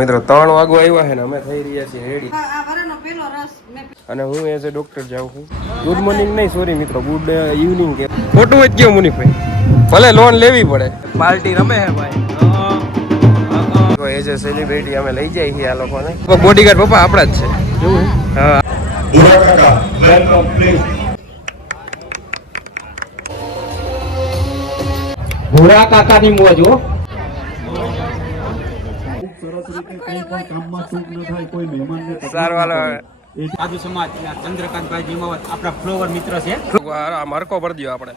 મિત્રો 3 વાગો આવ્યા છે ને અમે થઈ રહ્યા છીએ રેડી. અને હું એઝ એ ડોક્ટર જાઉં છું. ગુડ મોર્નિંગ નહીં, સોરી મિત્રો, ગુડ ઇવનિંગ કે ખોટું જ કયો મુનીભાઈ, ભલે લોન લેવી પડે. પાર્ટી રમે હે ભાઈ. એઝ એ સેલિબ્રિટી અમે લઈ જઈએ છીએ આ લોકોને. બોડીગાર્ડ પપ્પા આપણા જ છે. હા, ભોળા કાકાની મોજ હો. આજુ સમાજ ચંદ્રકાંતભાઈ જીમાવત આપણા ફ્લોવર મિત્ર છે. મરકો ભરી દો આપણે.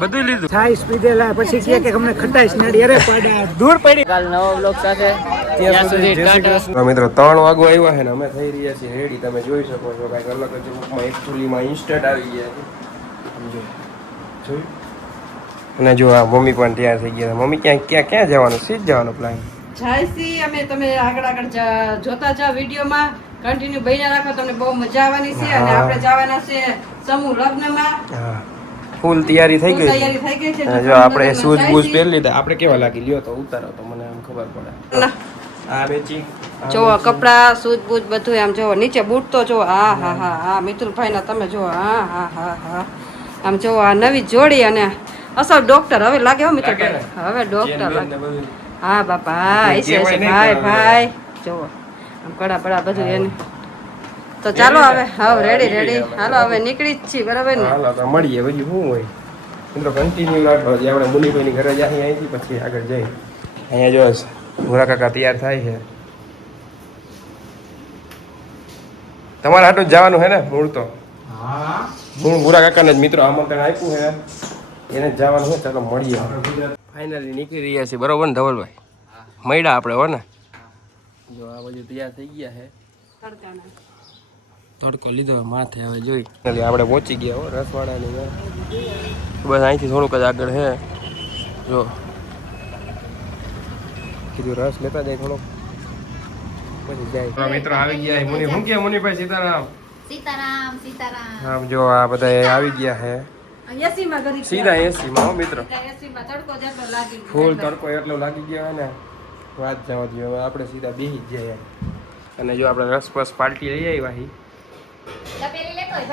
બધું લીધું. છાઈસ પીધેલા પછી કે અમને ખટાઈશ નડી. અરે પાડા દૂર પડી. કાલ નવો બ્લોગ સાથે ત્યાં સુધી મિત્રો 3 વાગો આવ્યા છે ને અમે થઈ રહ્યા છીએ રેડી. તમે જોઈ શકો છો કાંઈક અલગ જ રૂપમાં એકચ્યુઅલીમાં ઇન્સ્ટન્ટ આવી ગયા છે. સમજો જોયું. અને જો આ મમ્મી પણ તૈયાર થઈ ગયા. મમ્મી ક્યાં જવાનું? સીધ જવાનો પ્લાન છાઈસી અમે તમે આગળ જોતા જાવ વિડીયોમાં કન્ટિન્યુ બન્યા રાખો. તમને બહુ મજા આવવાની છે. અને આપણે જવાના છે સમૂહ લગ્નમાં. હા, ફૂલ તૈયારી થઈ ગઈ છે. જો આપણે શૂઝ બૂઝ પહેરી લીધા. આપણે કેવા લાગી લ્યો તો ઉતારો તો મને આમ ખબર પડે. આ બેચી જો કપડા શૂઝ બૂઝ બધું આમ જો નીચે બૂટ તો જો. હા હા હા હા મિતુલભાઈ ના તમે જો. હા હા હા હા આમ જો આ નવી જોડી. અને અસલ ડોક્ટર હવે લાગે હો મિતુલભાઈ, હવે ડોક્ટર લાગે. હા બાપા હા છે ભાઈ ભાઈ જો આમ કડા બડા બધું એને. તો ચાલો હવે રેડી હાલો હવે નીકળી જ છીએ બરાબર ને. હાલો તો મળીએ. બીજું શું હોય મિત્રો, કન્ટિન્યુ રાખો. આપણે મુનીભાઈની ઘરે જ અહીંથી પછી આગળ જઈ. અહીંયા જો ભૂરા કાકા તૈયાર થાય છે. તમારે આટલું જ જવાનું છે ને? મૂળ તો હું ભૂરા કાકાને જ મિત્રો આમંત્રણ આપ્યું છે, એને જ જવાનું છે. ચાલો મળીએ. ફાઇનલી નીકળી રહ્યા છીએ બરોબર ને ધવલભાઈ? મળ્યા આપણે હો ને. જો આ બધું તૈયાર થઈ ગયા છે. તડકો લીધો માથે. હવે જોઈ આપણે પહોંચી ગયા હો રસવાડાની. બસ અહીંથી થોડુંક જ આગળ છે. જો કીધું રસ લેતા જાય થોડોક પછી જાય. મિત્રો આવી ગયા મુનિ. શું કે મુનિભાઈ? સીતારામ સીતારામ સીતારામ. આમ જો આ બધા આવી ગયા છે સીધા એસીમાં હો મિત્રો. ફૂલ તડકો એટલો લાગી ગયો ને વાત જવા દો. હવે આપણે સીધા બેસી જ જઈએ. અને જો આપણે રસપસ પાર્ટી લઈ આવ્યા હી.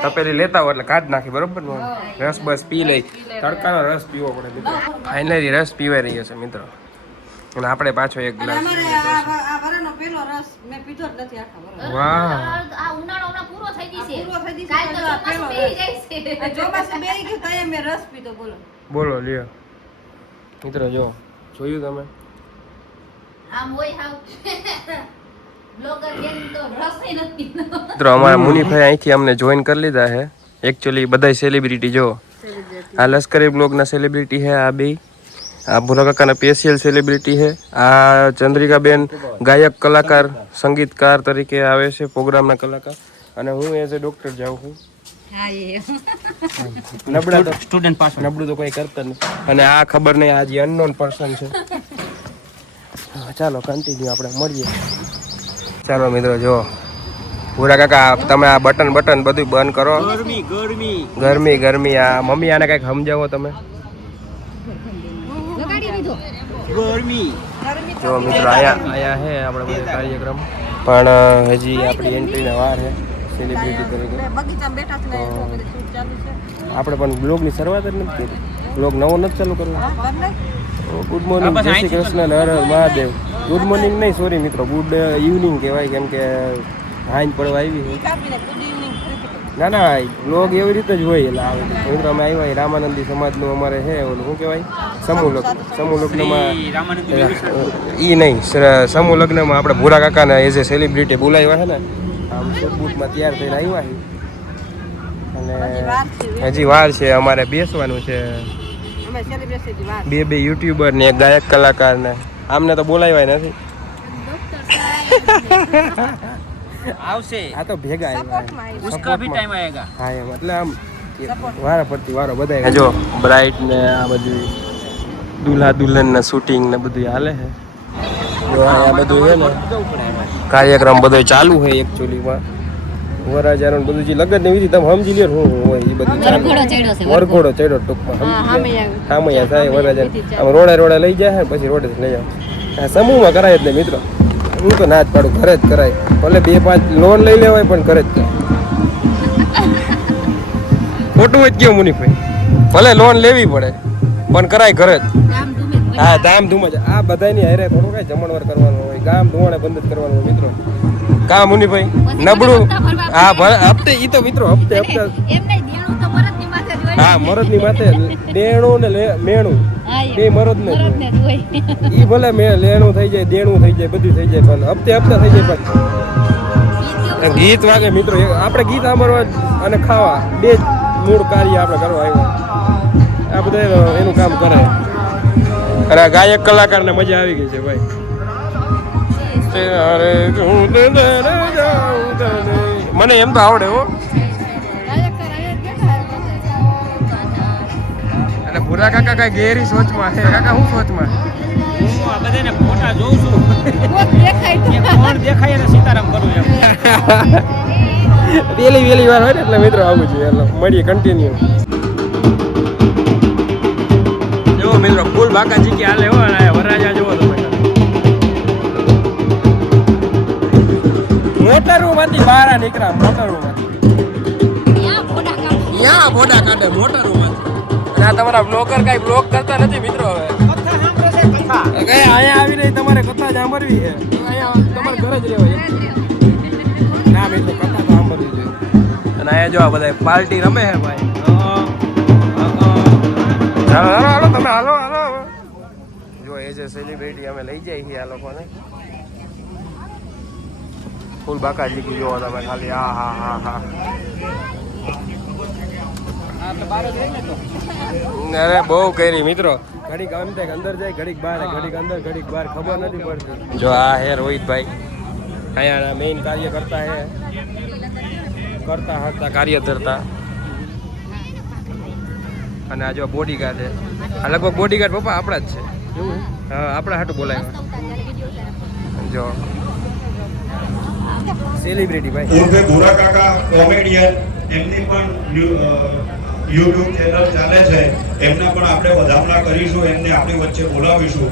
તપેલી લેતા હોય એટલે કાઢ નાખી બરોબર ને. રસ બસ પી લઈ. તડકાનો રસ પીવો પડે મિત્રો. ફાઇનલી રસ પીવાઈ રહ્યો છે મિત્રો. અને આપણે પાછો એક ગ્લાસ. વાહ આ ઉનાળો હમણાં પૂરો થઈ જશે. કાલ તો ચોમાસું બેહી જાય છે. ચોમાસું બેહી ગયું તો મેં રસ પીધો. બોલો લ્યો મિત્રો. જો જોયું તમે? આમ હોય હાવ બ્લોગર બેન તો રસ થઈ નથી. મિત્રો અમારા મુનીભાઈ અહીંથી અમને જોઈન કરી લીધા છે. એકચ્યુઅલી બધા સેલિબ્રિટી જો આ લશ્કરી બ્લોગના સેલિબ્રિટી છે. આ બે આ ભૂરા કાકાના સ્પેશિયલ સેલિબ્રિટી છે. આ ચંદ્રિકા બેન ગાયક કલાકાર સંગીતકાર તરીકે આવે છે, પ્રોગ્રામના કલાકાર. અને હું એઝ એ ડોક્ટર જાઉં છું. નબળા તો સ્ટુડન્ટ પાસ, નબળું તો કોઈ કરતા નથી. અને આ ખબર નહીં આ જે અનનોન પર્સન છે. ચાલો કન્ટિન્યુ આપણે મળીએ. ચાલો મિત્રો જો ભૂરા કાકા તમે આ બટન બધું બંધ કરો. ગરમી આ મમ્મી આને કઈક સમજાવો તમે. જો મિત્રો આયા હે આપણે બધે કાર્યક્રમ. પણ હજી આપણી એન્ટ્રીના વાર છે સેલિબ્રિટી તરીકે. આપણે પણ બ્લોગની શરૂઆત જ નથી કરી. બ્લોગ નવો નથી ચાલુ કરવો. ગુડ મોર્નિંગ, જય શ્રી કૃષ્ણ, હર હર મહાદેવ. ગુડ મોર્નિંગ નહીં, સોરી મિત્રો, ગુડ ઇવનિંગ કહેવાય. કેમ કે હાઈન પડવા આવી છે. ના બ્લોગ એવી રીતે જ હોય. એટલે આવે મિત્રો અમે આવ્યા રામાનંદી સમાજનું અમારે છે ઓલું શું કહેવાય સમૂહ લગ્નમાં. એ નહીં, સમૂહ લગ્નમાં આપણે ભૂરા કાકાને એઝ એ સેલિબ્રિટી બોલાવ્યા છે ને. આમ શૂટબૂટમાં તૈયાર થઈને આવ્યા છે. અને હજી વાર છે. અમારે બેસવાનું છે. બે યુટ્યુબર ને એક ગાયક કલાકાર ને. આમને તો બોલાવ્યા નથી. આવશે આ તો ભેગા આવ્યા. उसका भी टाइम आएगा. હા એમ એટલે આમ વારા પરથી વારો બધા. જો બ્રાઇટ ને આ બધું દુલ્હા દુલ્હન ના શૂટિંગ ને બધું હાલે છે. જો આ બધું છે ને કાર્યક્રમ બધો ચાલુ છે એકચ્યુઅલીમાં. વરાજાનું બધું જે લગ્નની વિધિ તમે સમજી લ્યો હું હોય એ બધું વરઘોડો ચડ્યો છે વરઘોડો ચડ્યો ટૂંકમાં સામૈયા થાય વરાજા આમ રોડા લઈ જાય પછી રોડે લઈ આવે આ સમૂહમાં કરાય જ ને મિત્રો હું તો ના જ પાડું ઘરે જ કરાય ભલે 2-5 લોન લઈ લેવાય પણ ઘરે જ કરાય ખોટું જ કેવું મુનિભાઈ ભલે લોન લેવી પડે પણ કરાય ઘરે જ હા ધામધૂમ જ આ બધાની હારે થોડું કઈ જમણવાર કરવાનું હોય ગામ ધોવાણે બંધ જ કરવાનું હોય મિત્રો કા મુનિભાઈ નબળું હા હપ્તે ઈ તો મિત્રો હપ્તે હા મરદની માથે દેણું ને મેણું બે મરદ ને ઈ ભલે લેણું થઈ જાય દેણું થઈ જાય બધું થઈ જાય પણ હપ્તે થઈ જાય પણ ગીત વાગે મિત્રો આપણે ગીત સાંભળવા અને ખાવા બે જ મૂળ કાર્ય આપણે કરવા આવ્યા આ બધા એનું કામ કરે અરે ગાયક કલાકારને મજા આવી ગઈ છે ભાઈ મને એમ તો આવડે હો અને ભૂરા કાકા કઈ ગેરી સોચમાં છે કાકા હું સોચમાં હું આ બધાને ફોટા જોઉં છું કોણ દેખાય ને સીતારામ કરું એમ વેલી વાર હોય ને એટલે મિત્રો આવું જોઈએ એટલે મળીએ કન્ટિન્યુ જો મિત્રો ફૂલ બાકાજી કે હાલે હો વરાજા જોવો તમે મોટરમાંથી બહાર નીકળ્યા મોટરમાંથી યા ફોટા કાઢે મોટરમાંથી અને આ તમારા બ્લોગર કઈ બ્લોગ કરતા નથી મિત્રો હવે કઈ અહીંયા આવી રહી તમારે કથા સાંભળવી છે અહીંયા તમારે ઘર જ રહેવાય ના મિત્રો કથા તો સાંભળવી જોઈએ અને અહીંયા જો આ બધા પાર્ટી રમે છે ભાઈ હાલો તમે હાલો જો એઝ એ સેલિબ્રિટી અમે લઈ જઈએ છીએ આ લોકોને ફૂલ બાકાજી કી જોવો તમે ખાલી હા અરે બહુ કરી મિત્રો ઘડીક અંદર જાય ઘડીક બહાર ઘડીક અંદર ઘડીક બહાર ખબર નથી પડતી જો આ હે રોહિતભાઈ અહીંયા મેઇન કાર્ય કરતા હે કરતા કાર્ય ધરતા અને આ જો બોડીગાર્ડ છે આ લગભગ બોડીગાર્ડ પપ્પા આપણા જ છે હા આપણા હાટું બોલાવ્યા જો સેલિબ્રિટી ભાઈ ઉર્ફે ભૂરા કાકા કોમેડિયન એમની પણ યુટ્યુબ ચેનલ ચાલે છે એમના પણ આપણે વધામણા કરીશું એમને આપણી વચ્ચે બોલાવીશું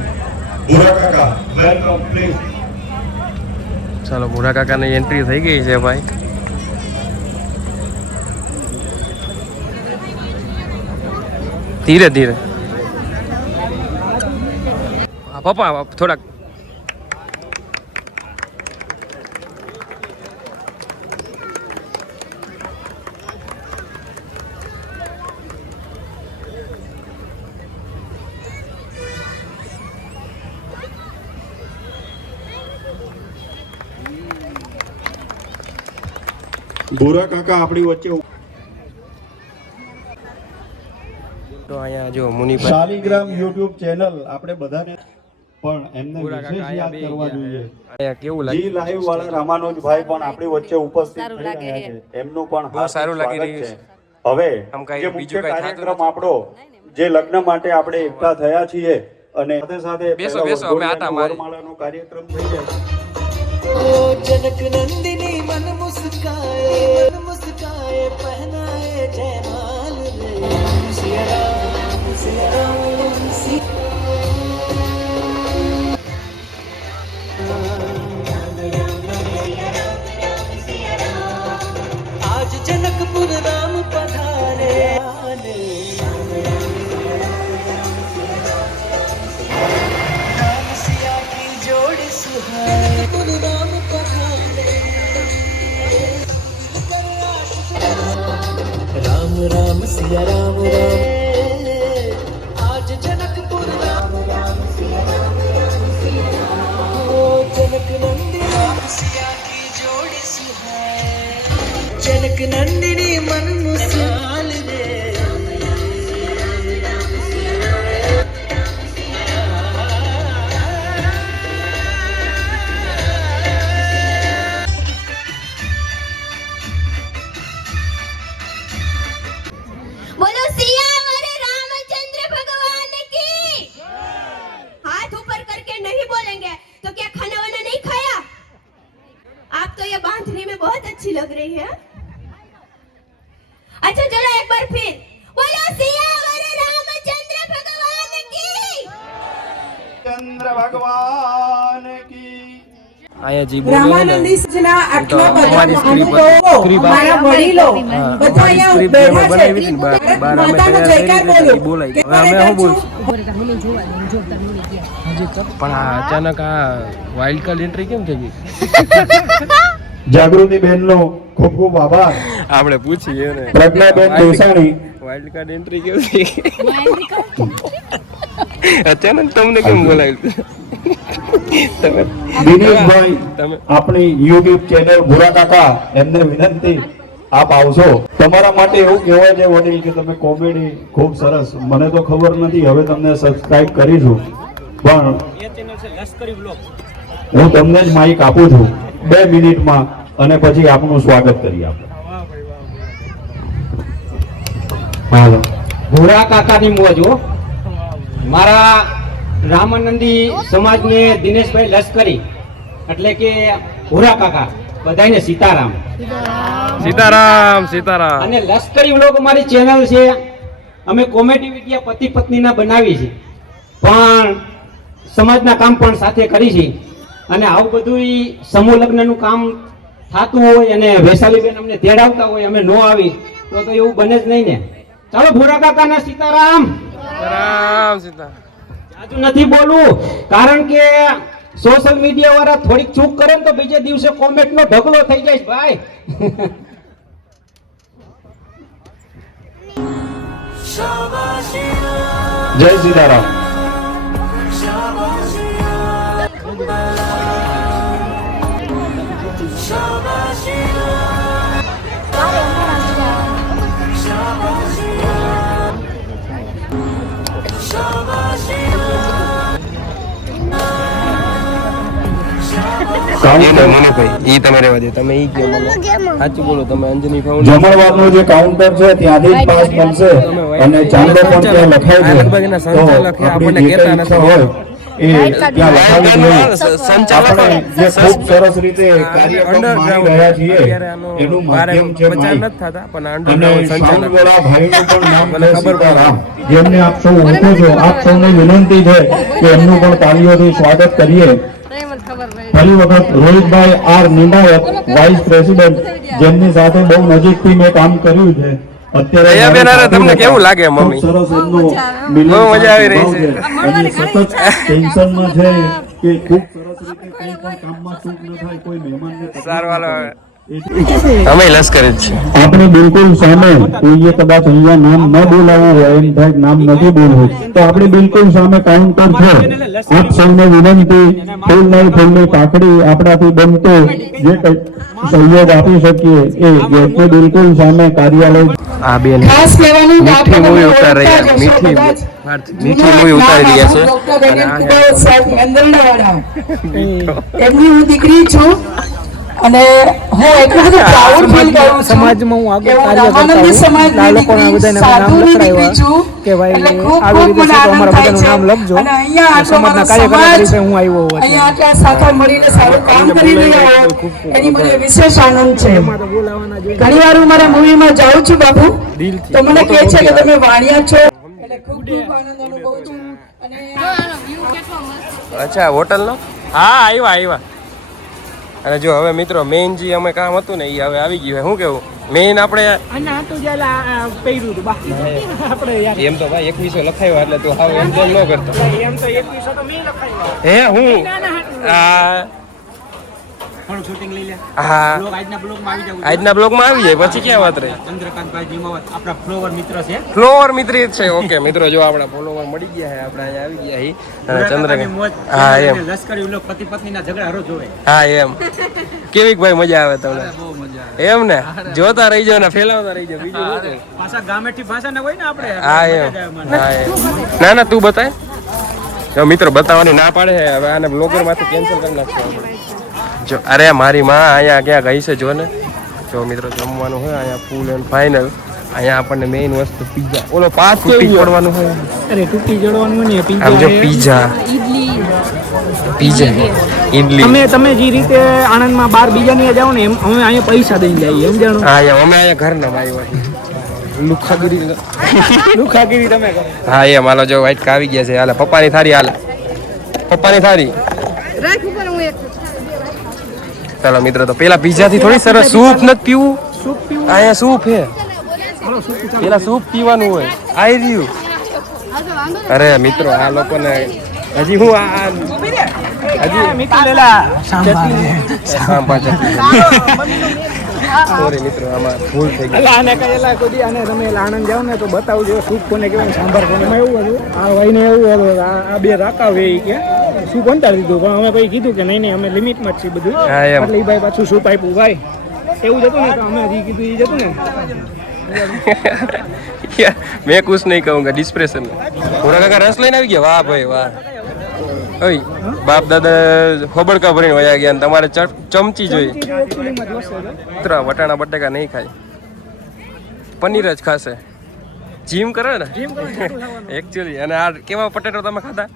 ભૂરા કાકા વેલકમ પ્લીઝ ચાલો ભૂરા કાકાની એન્ટ્રી થઈ ગઈ છે ભાઈ ધીરે ધીરે પપ્પા થોડાક ભૂરા કાકા આપણી વચ્ચે તો અહીંયા જો મુનિભાઈ શાલિગ્રામ યુટ્યુબ ચેનલ આપણે બધાને પણ એમને વિશેષ યાદ કરવા જોઈએ અહીંયા કેવું લાગે જી લાઈવ વાળા રામાનુજભાઈ પણ આપણી વચ્ચે ઉપસ્થિત થઈ રહ્યા છે એમનું પણ બહુ સારું લાગી રહ્યું છે હવે આમ કઈ જે બીજું મુખ્ય કઈ કાર્યક્રમ આપણો જે લગ્ન માટે આપણે એકઠા થયા છીએ અને સાથે સાથે બેસો અમે આટા મારી વરમાળાનો કાર્યક્રમ થઈ જાય जनक नंदिनी मन मुस्काए पहनाए जयमाल रे सिया राम आज जनकपुर राम पधारे राम सिया की जोड़ी सुहाए राम पधारे राम राम सिया राम आज जनकपुर राम सिया राम जनक नंदिनी राम सिया की जोड़ी सुहाए जनक नंदिनी मन मुस्कान दे बोलो सियावर रामचंद्र भगवान की हाथ ऊपर करके नहीं बोलेंगे तो क्या खाना वाना नहीं खाया आप तो ये बांधने में बहुत अच्छी लग रही है અહીંયા જે બોલે છે ને સૂચના એ તો આટલા બધા અમારી સ્ક્રિપ્ટ અનુભવો, અમારા વડીલો બધા અહીંયા સ્ક્રિપ્ટ બેઠા એમાં છે. બનાવી હતી ને બાર અમે માતાનો તૈયાર જયકાર કરી બોલો. હતી બોલાય હવે અમે શું બોલશું પણ આ અચાનક આ વાઇલ્ડ કાર્ડ એન્ટ્રી કેમ થઈ ગઈ જાગૃતિ બેનનો ખૂબ ખૂબ આભાર. આપણે પૂછીએ ને પ્રજ્ઞાબેન દોસાણી, વાઇલ્ડ કાર્ડ એન્ટ્રી કેમ થઈ ગઈ અચાનક તમને કેમ બોલાવ્યું તમે દિનેશભાઈ, તમે આપણી યુટ્યુબ ચેનલ ભૂરા કાકા, એમને વિનંતી આપ આવશો. તમારા માટે એવું કહેવાય છે વડીલ કે તમે કોમેડી ખૂબ સરસ. મને તો ખબર નથી, હવે તમને સબસ્ક્રાઇબ કરીશું, પણ હું તમને જ માઇક આપું છું 2 મિનિટમાં અને પછી આપનું સ્વાગત કરીએ આપણે. હાલો. ભૂરા કાકાની મોજ હો. મારા રામાનંદી સમાજને દિનેશભાઈ લશ્કરી એટલે કે ભૂરા કાકા બધાને સીતારામ. સીતારામ સીતારામ અને લશ્કરી વ્લોગ અમારી ચેનલ છે. અમે કોમેડી વિડિયો પતિ પત્નીના બનાવી છે, પણ સમાજના કામ પણ સાથે કરી છે. અને આવું બધું સમૂહ લગ્નનું કામ થતું હોય અને વૈશાલીબેન અમને તેડાવતા હોય, અમે નો આવી તો એવું બને જ નહીં ને. ચાલો ભૂરા કાકાના સીતારામ. સીતારામ સીતારામ જાજુ નથી બોલવું, કારણ કે સોશિયલ મીડિયા વાળા થોડીક ચૂક કરે ને તો બીજે દિવસે કોમેન્ટ નો ઢગલો થઈ જાય ભાઈ. જય સીતારામ. ઈ તમે રહેવા દો, તમે ઈ કહો મને સાચું બોલો. તમે અંજની ફાઉન્ડેશન જમણવારનું જે કાઉન્ટર છે ત્યાંથી જ પાસ મળશે અને ચાંદો પણ ત્યાં લખાય છે. આનંદબાગના સંચાલક તો આપણને આપણી જે કહેતા કંઈ નથી. ઈચ્છા હોય એ ત્યાં લખાવી દઈએ. આપણે જે ખૂબ સરસ રીતે કાર્યક્રમ માણી રહ્યા છીએ એનું માધ્યમ છે માઈક. અને સાઉન્ડવાળા ભાઈનું પણ નામ છે સીતારામ, જેમને આપ સૌ ઓળખો છો. આપ સૌને વિનંતી છે કે એમનું પણ તાળીઓથી સ્વાગત કરીએ. ફરી વખત રોહિતભાઈ આર નિમાવત, વાઇસ પ્રેસિડેન્ટ, જેમની સાથે બહુ નજીકથી મેં કામ કર્યું છે. દયા બેન, અરે તમને કેવું લાગે મમ્મી? ખૂબ સરસ એમનું મિલન બહુ મજા આવી રહી છે. ભાવ અને સતત ટેન્શનમાં છે કે ખૂબ સરસ રીતે કંઈ પણ કામમાં ચૂક ન થાય, કોઈ મહેમાનને તકલીફ ન સારવાર પડે. અમે લશ્કરી જ છે. આપણે બિલકુલ સામે કોઈએ કદાચ અહીંયા નામ ન બોલાવવું હોય, એમ થાય કે નામ નથી બોલવું, તો આપણે બિલકુલ સામે કાઉન્ટર છે. આપ સૌને વિનંતી, ફૂલની કાકડી આપણાથી બનતો જે કંઈ સહયોગ આપી શકીએ એ ગેટની બિલકુલ સામે કાર્યાલય. આ બેન ખાસ કહેવાનું કે મીઠી આપણે મૂવી બધા ઉતાર રહ્યા ઓળખતા છે. જ હશો કદાચ. મીઠી મૂવી ઉતારી રહ્યા છે. ડોક્ટર અને આ ગણેશ સાહેબ મેંદરડાવાળા. એમની હું દીકરી છું અને હું એટલું બધું પ્રાઉડ ફીલ કરું છું સમાજમાં હું આગળ કે હું કાર્ય કરતા રામાનંદી હોઉં. સમાજની આ લોકોના દીકરી, બધાને નામ સાધુની લખડાવ્યા દીકરી છું. કે ભાઈ એટલે ખૂબ આવી ખૂબ રીતે મને છે તો આનંદ અમારા થાય બધાનું છે. નામ લખજો. અને અહીંયા આટલો સમાજના મારો કાર્યકર્તા સમાજ તરીકે હું આવ્યો હોઉં. અહીંયા આટલા સાથે મળીને સારું કામ કરી રહ્યા હોય એની મને વિશેષ આનંદ છે. ઘણી વાર હું મારા મૂવીમાં જાઉં છું બાપુ, તો મને કહે છે કે તમે વાણિયા છો, એટલે ખૂબ ખૂબ આનંદ અનુભવું છું. અને અચ્છા હોટલ નો હા આવ્યા. અને જો હવે મિત્રો મેઇન જે અમે કામ હતું ને એ હવે આવી ગયું. શું કેવું મેઇન આપણે એમ તો ભાઈ 2100 લખાયો એટલે તું હવે એમ તેમ ન કરતો. હે હું હા આજના બ્લોગમાં આવી જાય પછી ક્યાં વાત રહી. ચંદ્રકાંતભાઈ જીમાવત આપણા ફ્લોવર મિત્ર છે. ફ્લોવર મિત્ર જ છે. ઓકે મિત્રો જો આપણા ફોલોવર મળી ગયા છે, આપણે અહીંયા આવી ગયા છીએ. અને ચંદ્રકાંત હા એમ લશ્કરી વ્લોગ પતિ પત્નીના ઝઘડા રોજ હોય. હા એમ કેવીક ભાઈ મજા આવે તમને? એમ ને જોતા રહી જાવ ને ફેલાવતા રહી જાવ. બીજું શું છે? પાછા ગામેથી ભાષા ને હોય ને આપણે. હા એમ હા એમ ના તું બતાય. જો મિત્રો બતાવવાની ના પાડે છે. હવે આને બ્લોગર માંથી કેન્સલ કરી નાખશું આપણે. જો અરે મારી માં અહીંયા ક્યાં ગઈ છે જો ને. જો મિત્રો જમવાનું હોય અહીંયા ફૂલ એન્ડ ફાઇનલ. અહીંયા આપણને મેઇન વસ્તુ પીઝા, ઓલો પાસ તૂટી પડવાનું હોય. અરે તૂટી જડવાનું ને આમ જો પીઝા ઈડલી તમે જે રીતે આણંદમાં બાર બીજાની જાઓ ને એમ અમે અહીંયા પૈસા દઈને જઈએ, એમ જાણો. હા અમે અહીંયા ઘરના આવ્યા લુખાગીરી તમે કરો. હા એમ હાલો જો વાઈટ આવી ગયા છે. હાલે પપ્પાની થાળી હાલે પપ્પાની થાળી. ચાલો મિત્રો, તો પેલા પીઝા થી થોડી સરસ સૂપ નથી પીવું, અહીંયા સૂપ હે, પેલા સૂપ પીવાનું હોય. આઈ રહ્યું. અરે મિત્રો આ લોકોને હજી હું સોરી મિત્રો, આમાં ભૂલ થઈ ગઈ. આને કઈ એલા કોઈ આને તમે આણંદ જાવ ને તો બતાવજો સૂપ કોને કહેવાય, સાંભાર કોને એવું હતું. આ ભાઈને એવું હતું, આ બે રાકાવે એ કે સૂપ અંતાડી દીધું, પણ અમે પછી કીધું કે નહીં નહીં અમે લિમિટમાં જ છીએ બધું. હા, એમ. એટલે એ ભાઈ પાછું સૂપ આપ્યું ભાઈ. એવું જ હતું ને, તો અમે હજી કીધું એ જ હતું ને. मैं कुछ नहीं कहूँगा, डिस्प्रेशन में. पूरा काका रस लઈને આવી ગયા. વાહ ભાઈ વાહ. ઓય બાપ દાદા ખોબડકા ભરીને વયા ગયા ને તમારે ચમચી જોઈએ. મિત્રો વટાણા બટાકા નહીં ખાય, પનીર જ ખાશે. જીમ કરે ને એકચ્યુઅલી. અને આ કેવા પટેટો તમે ખાધા?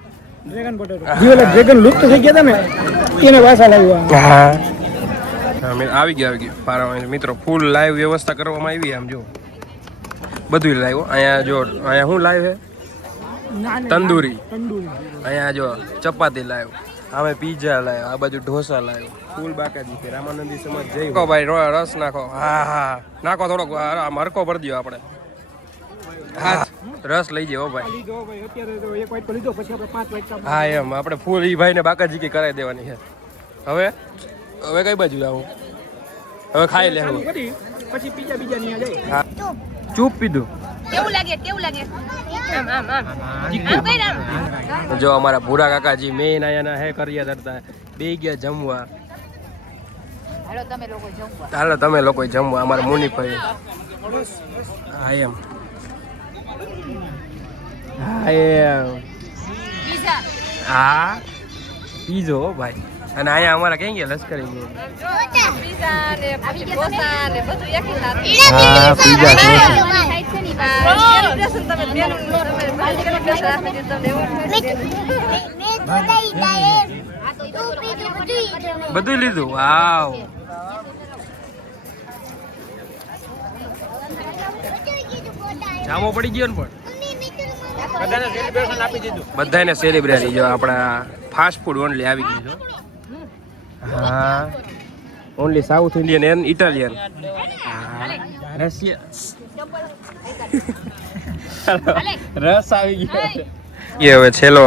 Dragon potato. જે ઓલા ડ્રેગન લુપ્ત થઈ ગયા હતા ને એને પાછા લાવ્યા. હા આવી ગયો પારા. મિત્રો ફૂલ લાઈવ વ્યવસ્થા કરવામાં આવી. આમ જો બધું લાઈવ. અહીંયા જો અહીંયા શું લાઈવ છે? તંદૂરી. અહીંયા જો ચપાતી લાઈવ, હવે પીઝા લાઈવ, આ બાજુ ઢોસા લાઈવ. ફૂલ બાકાજી છે. રામાનંદી સમાજ જઈ નાખો ભાઈ, રસ નાખો. હા હા નાખો થોડોક, મરકો ભરી દો આપણે. હા રસ લઈ જાઓ ભાઈ. હા એમ આપણે ફૂલ ઈ ભાઈ ને બાકાજી કી કરાવી દેવાની છે. હવે કઈ બાજુ આવું? હવે ખાઈ લેવું. પછી બીજા ની જાય. હા ચૂપ પીધું. કેવું લાગે આમ જો અમારા ભૂરા કાકાજી મેન આયાના હે કર્યા કરતા બે ગયા જમવા. હાલો તમે લોકો જમવા. અમારા મુનિભાઈ. હા એમ. હા એમ. હા પીજો ભાઈ. અને અહીંયા અમારા ક્યાં ગયા લશ્કરી ગયા? હા પીઝા બધું લીધું. વાવ જામો પડી ગયો ને. પણ બધાને સેલિબ્રેશન જો આપણા ફાસ્ટ ફૂડ ઓનલી આવી ગયું છે. હા only south Indian and Italian. રસ આવી ગયો. એ હવે છેલ્લો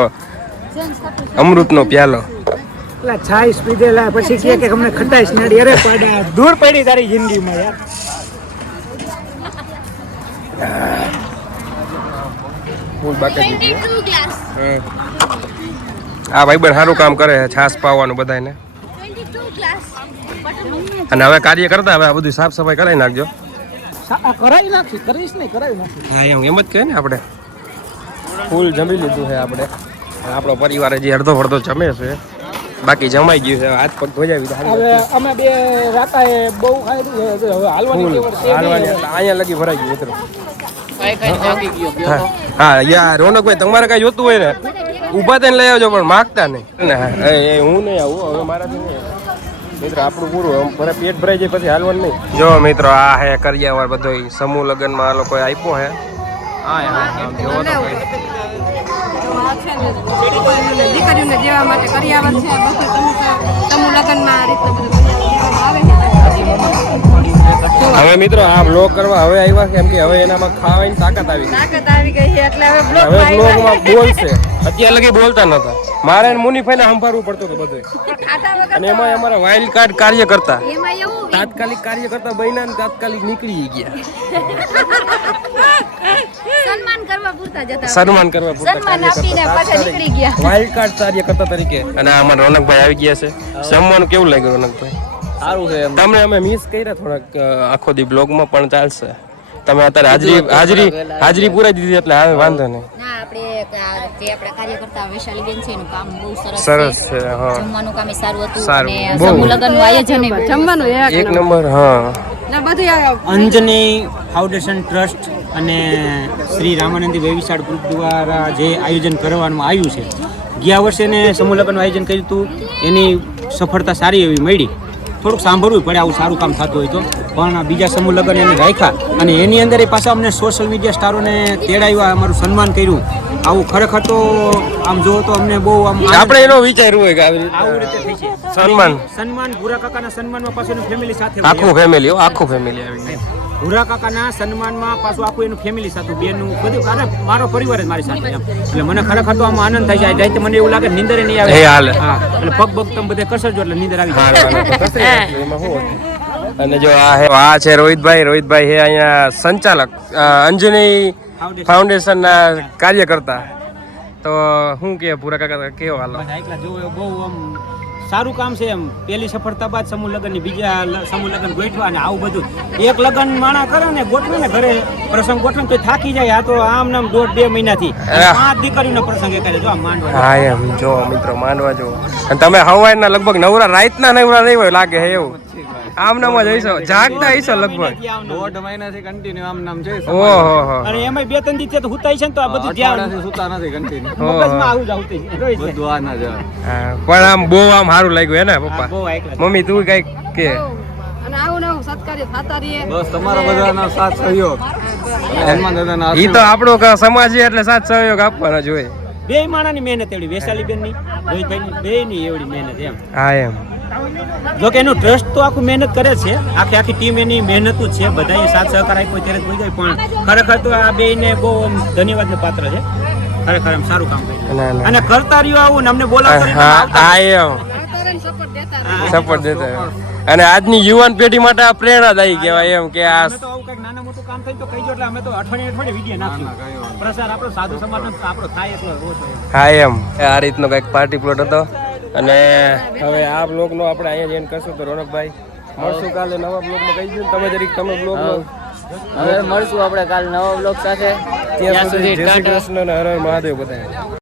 અમૃતનો પ્યાલો. એટલે છાઈસ પીધેલા પછી કે અમને ખટાઈશ નડી. અરે પાડા દૂર પડી તારી જિંદગીમાં યાર. ફૂલ બાકી. આ ભાઈ બન સારું કામ કરે છે, છાસ પાવાનું બધાને. અને હવે કાર્ય કરતા હવે આ બધું સાફ સફાઈ કરાવી નાખજો. કરાવી નાખી, કરીશ નહીં કરાવી નાખી. હા એમ જ કહે ને. આપણે ફૂલ જમી લીધું છે. આપણે આપણો પરિવાર જે અડધો અડધો જમે છે, બાકી જમાઈ ગયું છે. હાથ પગ ધોજાવી હવે અમે બે રાતાએ બહુ ખાઈ દીધું. હવે હાલવાની અહીંયા લગી ભરાઈ ગયું મિત્રો. હા યાર રોનકભાઈ તમારે કઈ જોતું હોય ને ઊભા થઈને લઈ આવજો, પણ માગતા નહીં. હું નહીં આવું હવે મારાથી નહીં. મિત્રો આપણું પૂરું ભરે પેટ ભરાઈ જાય પછી હાલવાનું નહીં. જો મિત્રો આ હે કરિયાવર બધો સમૂહ લગ્નમાં આ લોકોએ આપ્યો હે. દીકરીઓને દેવા માટે કરિયાવર છે. સમૂહ લગ્નમાં આ રીતના બધું હવે મિત્રો આ બ્લોગ કરવા હવે આવ્યા કેમ કે હવે એનામાં ખાવાની તાકાત આવી ગઈ છે. એટલે હવે બ્લોગમાં બોલશે. અત્યાર લગી બોલતા નતા. મારે મુનિભાઈને સંભાળવું પડતું હતું બધું. અને એમાં અમારા વાઇલ્ડ કાર્ડ કાર્ય કરતા, તાત્કાલિક કાર્ય કરતા બન્યા ને તાત્કાલિક નીકળી ગયા. સન્માન કરવા પૂરતા જતા. સન્માન કરવા પૂરતા સન્માન આપીને પાછા નીકળી ગયા. વાઇલ્ડ કાર્ડ કાર્ય કરતા તરીકે. અને અમારા રોનકભાઈ આવી ગયા છે. જમવાનું કેવું લાગ્યું રોનકભાઈ? સારું છે. તમને અમે મિસ કર્યા થોડાક આખો દી બ્લોગમાં, પણ ચાલશે. તમે અત્યારે હાજરી પૂરાઈ દીધી એટલે હવે વાંધો નહીં. ના આપણે જે આપણા કાર્યકર્તા વૈશાલીબેન છે એનું કામ બહુ સરસ છે. હા જમવાનું કામ સારું હતું. સારું. અને સમૂહ લગ્નનું આયોજન જમવાનું એક નંબર. હા અંજની ફાઉન્ડેશન ટ્રસ્ટ અને શ્રી રામાનંદી વેવિશાળ ગ્રુપ દ્વારા જે આયોજન કરવાનું આવ્યું છે, ગયા વર્ષે એને સમૂહ લગ્નનું આયોજન કર્યું હતું, એની સફળતા સારી એવી મળી. થોડુંક સાંભળવું પડે આવું સારું કામ થતું હોય તો, પણ બીજા સમૂહ લગ્ન એને રાખ્યા અને એની અંદર એ પાછા અમને સોશિયલ મીડિયા સ્ટારોને તેડાવ્યા, અમારું સન્માન કર્યું. આવું ખરેખર તો આમ જો તો અમને બહુ આમ આપણે એનો વિચાર્યું હોય કે આવી આવું રીતે રીતે થઈ છે સન્માન ભૂરા કાકાના સન્માનમાં પાછું એનું ફેમિલી સાથે હોય. આખું ફેમિલી આખું ફેમિલી આવી ગયું. ભૂરા કાકાના સન્માનમાં પાછું આખું એનું ફેમિલી સાથે બેનું બધું અરે મારો પરિવાર જ મારી સાથે એમ. એટલે મને ખરેખર તો આમાં આનંદ થાય છે. રાતે મને એવું લાગે નીંદર નહીં આવે. એ હાલે. હા એટલે પગ બગ તમે બધે કસરજો એટલે નીંદર આવી જાય. એમાં શું હતું? અને જો આ છે રોહિતભાઈ હે અહીંયા સંચાલક અંજની ફાઉન્ડેશનના કાર્યકર્તા. તો શું કે પૂરા કાકા કેવો હાલો? બધા એકલા જોવો બહુ આમ સારું કામ છે એમ. પહેલી સફળતા બાદ સમૂહ લગ્નની બીજા સમૂહ લગ્ન ગોઠવા અને આવું બધું એક લગ્ન માણા કરે ને ગોઠવે ને ઘરે પ્રસંગ ગોઠવે તો થાકી જાય. આ તો આમ નામ 1.5-2 મહિનાથી 5 દીકરીનો પ્રસંગ એ કરે જો આમ માંડવા. હા એમ જો મિત્રો માંડવા જો. અને તમે હવારના લગભગ નવરા રાતના નવરા નહીં હોય લાગે હે એવું. આમ નામ જ હઈશો જાગતા હઈશો લગભગ 1.5 મહિનાથી કન્ટિન્યુ આમ નામ છે. ઓહો અને એમાંય 2-3 દિવસ તો હુતાય છે ને તો આ બધું ધ્યાન સુતા નથી કન્ટિન્યુ. મગજમાં આવું જ આવતું છે. રોહિત ભાઈ. બધું આ ના જાય. હા, પણ આમ બહુ આમ સારું લાગ્યું હે ને હા, પપ્પા? બહુ એકલા. મમ્મી તું કઈક કે અને આવું ને આવું સત્કાર્ય થતા રહીએ. બસ તમારા બધાનો સાથ સહયોગ અને હનુમાન દાદાના ઈ તો આપણો સમાજ છે એટલે સાથ સહયોગ આપવાનો જ હોય. બે માણાની મહેનત એવડી વૈશાલી બેન ની રોહિતભાઈ બે ની એવડી મહેનત એમ. હા એમ જો કે એનું ટ્રસ્ટ તો આખું મહેનત કરે છે. આખી ટીમ એની મહેનત જ છે. બધાએ સાથ સહકાર આપ્યો ત્યારે જ થઈ જાય. પણ ખરેખર તો આ બેયને બહુ ધન્યવાદનું પાત્ર છે. ખરેખર એમ સારું કામ કર્યું. ના, ના. અને કરતા રહ્યો આવું ને અમને બોલાવતા રહ્યો, હા આવતા હા એમ આવતાને સપોર્ટ દેતા રહે. સપોર્ટ દેતા હોય. અને આજની યુવાન પેઢી માટે આ પ્રેરણાદાયી કહેવાય એમ કે આ અમે તો આવું કંઈક નાના મોટું કામ થાય તો કહીજો એટલે અમે તો અઠવાડિયે વિડીયો નાખ્યું. પ્રસાર આપણો સાધુ સમાજનો તો આપણો થાય એટલો ઓછો. હા એમ આ રીતનો કંઈક પાર્ટી પ્લોટ હતો. અને હવે આ બ્લોગનો આપણે અહીંયા જઈને કરશું તો રોનકભાઈ મળશું કાલે નવા બ્લોગમાં કહી દઉં તમે જરીક તમે બ્લોગનો હવે મળશું આપણે કાલ નવા બ્લોગ સાથે. ત્યાં સુધી જય શ્રી કૃષ્ણ અને હર હર મહાદેવ બધાય.